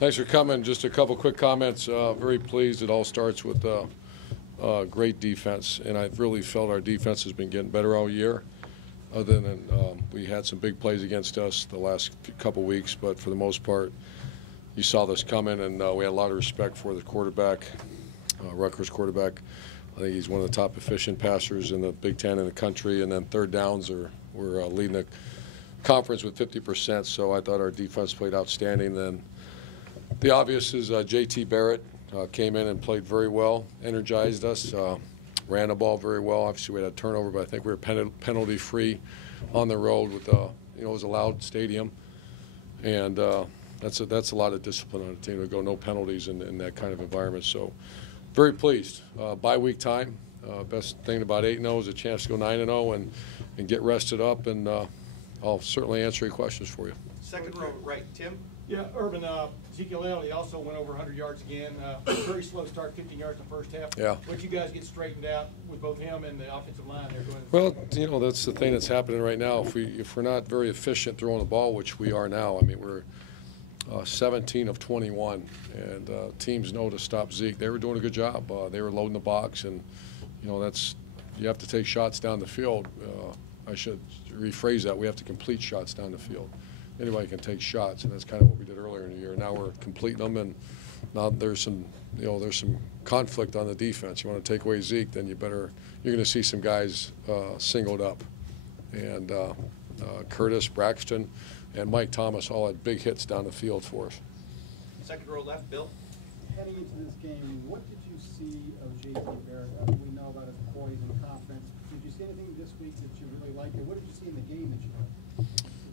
Thanks for coming. Just a couple quick comments. Very pleased. It all starts with great defense, and I've really felt our defense has been getting better all year. Other than we had some big plays against us the last couple weeks, but for the most part, you saw this coming, and we had a lot of respect for the quarterback, Rutgers quarterback. I think he's one of the top efficient passers in the Big Ten in the country, and then third downs we're leading the conference with 50%. So I thought our defense played outstanding. Then the obvious is JT Barrett came in and played very well, energized us, ran the ball very well. Obviously, we had a turnover, but I think we were penalty-free on the road with it was a loud stadium, and that's a lot of discipline on a team to go no penalties in that kind of environment. So very pleased. Bye-week time. Best thing about 8-0 is a chance to go 9-0 and get rested up, and I'll certainly answer your questions for you. Second row, right, Tim. Yeah, Urban, Ezekiel Elliott also went over 100 yards again. Very slow start, 15 yards in the first half. Yeah. What you guys get straightened out with both him and the offensive line there going? Well, that's the thing that's happening right now. If we're not very efficient throwing the ball, which we are now, I mean, we're 17 of 21, and teams know to stop Zeke. They were doing a good job. They were loading the box, and you have to take shots down the field. I should rephrase that. We have to complete shots down the field. Anybody can take shots, and that's kind of what we did earlier in the year. Now we're completing them, and now there's some conflict on the defense. You want to take away Zeke, then you're going to see some guys singled up, and Curtis, Braxton, and Mike Thomas all had big hits down the field for us. Second row left, Bill. Heading into this game, what did you see of J.T. Barrett? We know about his poise and confidence. Did you see anything this week that you really liked, and what did you see in the game that you liked?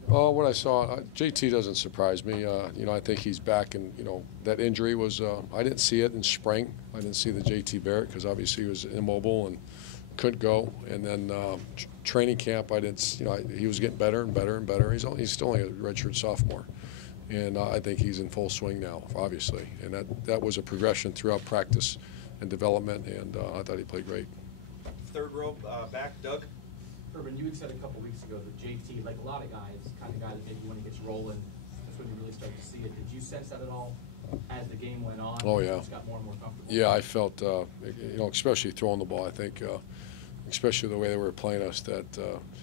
What I saw, JT doesn't surprise me. I think he's back, and that injury was. I didn't see it in spring. I didn't see the JT Barrett because obviously he was immobile and couldn't go. And then training camp, I didn't. He was getting better and better and better. He's still only a redshirt sophomore, and I think he's in full swing now, obviously. And that was a progression throughout practice and development, and I thought he played great. Third row back, Doug. Urban, you had said a couple weeks ago that JT, like a lot of guys, kind of guy that maybe when he gets rolling, that's when you really start to see it. Did you sense that at all as the game went on? Oh, yeah. Just got more and more comfortable? Yeah, I felt, especially throwing the ball, I think, especially the way they were playing us, that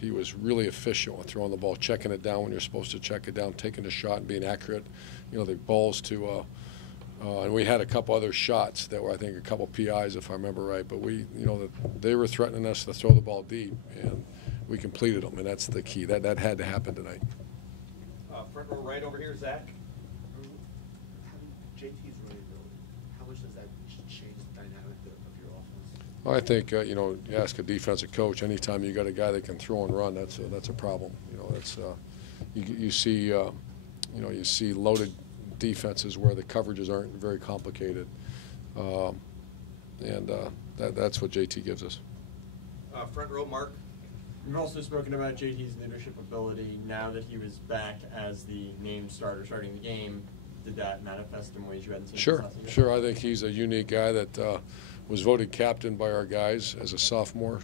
he was really efficient with throwing the ball, checking it down when you're supposed to check it down, taking the shot and being accurate. The balls to and we had a couple other shots that were, I think, a couple PIs, if I remember right. But they were threatening us to throw the ball deep, and we completed them, and that's the key. That had to happen tonight. Front row right over here, Zach. JT's reliability, how much does that change the dynamic of your offense? Well, I think you ask a defensive coach, anytime you got a guy that can throw and run, that's a problem. You see loaded defenses where the coverages aren't very complicated, and that's what JT gives us. Front row, Mark. We've also spoken about JT's leadership ability. Now that he was back as the named starter starting the game, did that manifest in ways you hadn't seen? Sure. I think he's a unique guy that was voted captain by our guys as a sophomore.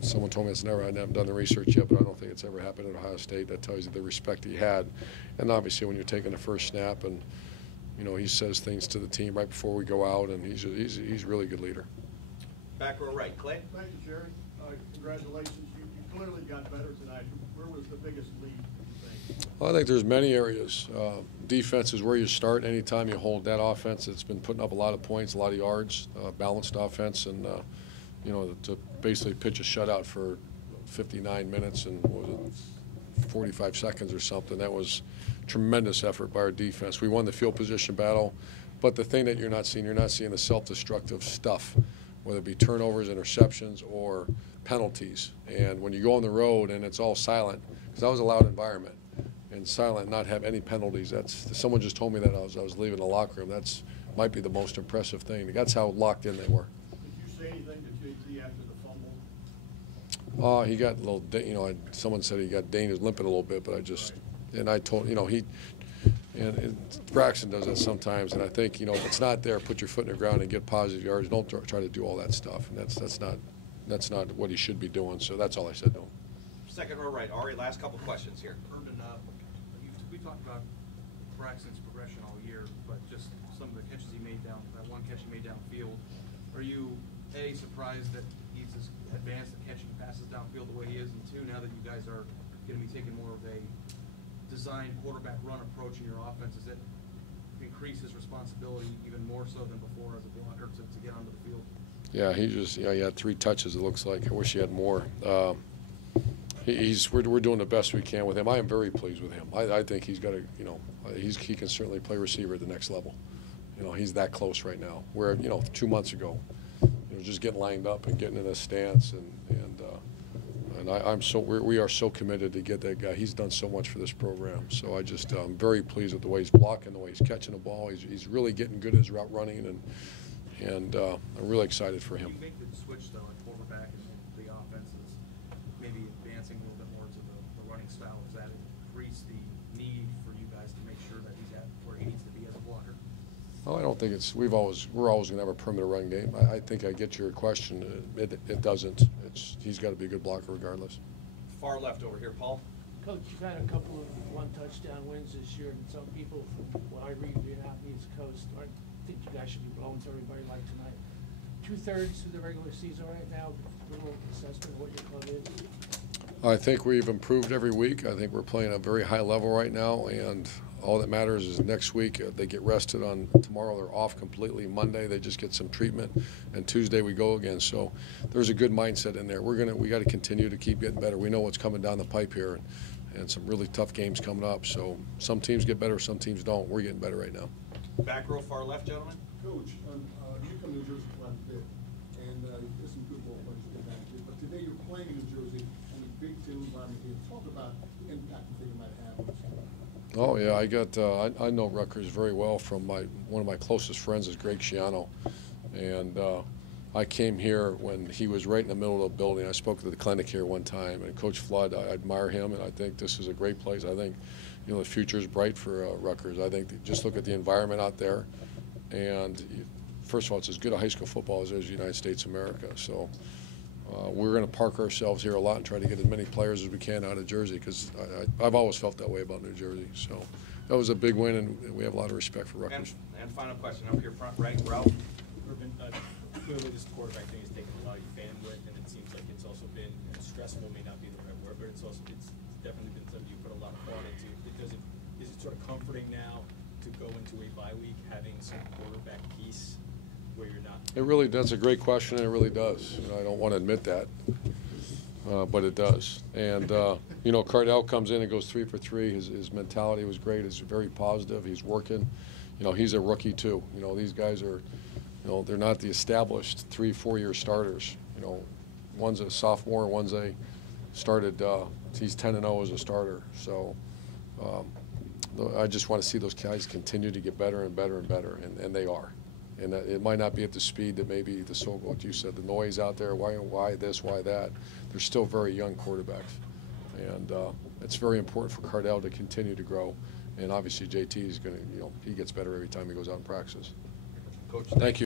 Someone told me it's never. I haven't done the research yet, but I don't think it's ever happened at Ohio State. That tells you the respect he had, and obviously when you're taking the first snap, and he says things to the team right before we go out, and he's a really good leader. Back row right, Clay. Thank you, Jerry. Congratulations. You clearly got better tonight. Where was the biggest lead, you think? Well, I think there's many areas. Defense is where you start. Anytime you hold that offense, it's been putting up a lot of points, a lot of yards, balanced offense, and to basically pitch a shutout for 59 minutes and 45 seconds or something. That was tremendous effort by our defense. We won the field position battle, but the thing that you're not seeing the self-destructive stuff, whether it be turnovers, interceptions, or penalties. And when you go on the road and it's all silent, because that was a loud environment, and silent, not have any penalties. Someone just told me that I was leaving the locker room. That's might be the most impressive thing. That's how locked in they were. Did you say anything to JT after the fumble? He got a little, someone said he got dinged, limping a little bit, but I told, and Braxton does that sometimes, and I think, if it's not there, put your foot in the ground and get positive yards. Don't try to do all that stuff, and that's not what he should be doing. So that's all I said to him. Second row right, Ari. Last couple questions here. Urban, we talked about Braxton's progression all year, but that one catch he made downfield. Are you, A, surprised that he's as advanced at catching passes downfield the way he is, and two, now that you guys are going to be taking more of a designed quarterback run approach in your offense, does it increase his responsibility even more so than before as a blocker to get onto the field? Yeah, he had 3 touches, it looks like. I wish he had more. We're doing the best we can with him. I am very pleased with him. I think he's got he can certainly play receiver at the next level. He's that close right now. Where 2 months ago, just getting lined up and getting in a stance, and we are so committed to get that guy. He's done so much for this program. So I'm very pleased with the way he's blocking, the way he's catching the ball. He's really getting good at his route running, and I'm really excited for him. You make the switch though, at quarterback, and the offense is maybe advancing a little bit more to the running style. Does that increase the need for you guys to make sure that he's at where he needs to be as a blocker? Well, I don't think we're always going to have a perimeter run game. I think I get your question. It doesn't. He's got to be a good blocker regardless. Far left over here, Paul. Coach, you've had a couple of one-touchdown wins this year, and some people, from what I read, being out in the East Coast, think you guys should be blowing to everybody like tonight. 2/3 through the regular season right now. A little assessment of what your club is. I think we've improved every week. I think we're playing at a very high level right now, and all that matters is next week they get rested on tomorrow. They're off completely. Monday they just get some treatment, and Tuesday we go again. So there's a good mindset in there. We got to continue to keep getting better. We know what's coming down the pipe here, and some really tough games coming up. So some teams get better, some teams don't. We're getting better right now. Back row, far left, gentlemen. Coach, you come to New Jersey quite a bit, and there's some good ball players get back here. But today you're playing in New Jersey in a Big Ten environment here. Talk about the impact you think it might have on this game. Oh yeah, I know Rutgers very well from one of my closest friends is Greg Schiano, and I came here when he was right in the middle of the building. I spoke to the clinic here one time, and Coach Flood, I admire him, and I think this is a great place. I think the future is bright for Rutgers. I think just look at the environment out there, and first of all, it's as good a high school football as there is in the United States of America. So we're going to park ourselves here a lot and try to get as many players as we can out of Jersey, because I've always felt that way about New Jersey. So that was a big win, and we have a lot of respect for Rutgers. And final question up here front, right, Ralph. Urban, clearly this quarterback thing has taken a lot of your bandwidth, and it seems like it's also been stressful, may not be the right word, but it's definitely been something you put a lot of thought into. Is it sort of comforting now to go into a bye week having some quarterback piece where you're not? It really does. That's a great question, and it really does. I don't want to admit that, but it does. And Cardell comes in and goes 3 for 3. His mentality was great. He's very positive. He's working. He's a rookie too. These guys are, they're not the established 3-4 year starters. One's a sophomore, one's started. He's 10-0 as a starter. So I just want to see those guys continue to get better and better and better, and they are. And it might not be at the speed that maybe what you said, the noise out there, why this, why that. They're still very young quarterbacks. And it's very important for Cardell to continue to grow. And obviously JT is going to, he gets better every time he goes out and practices. Coach, Thank you.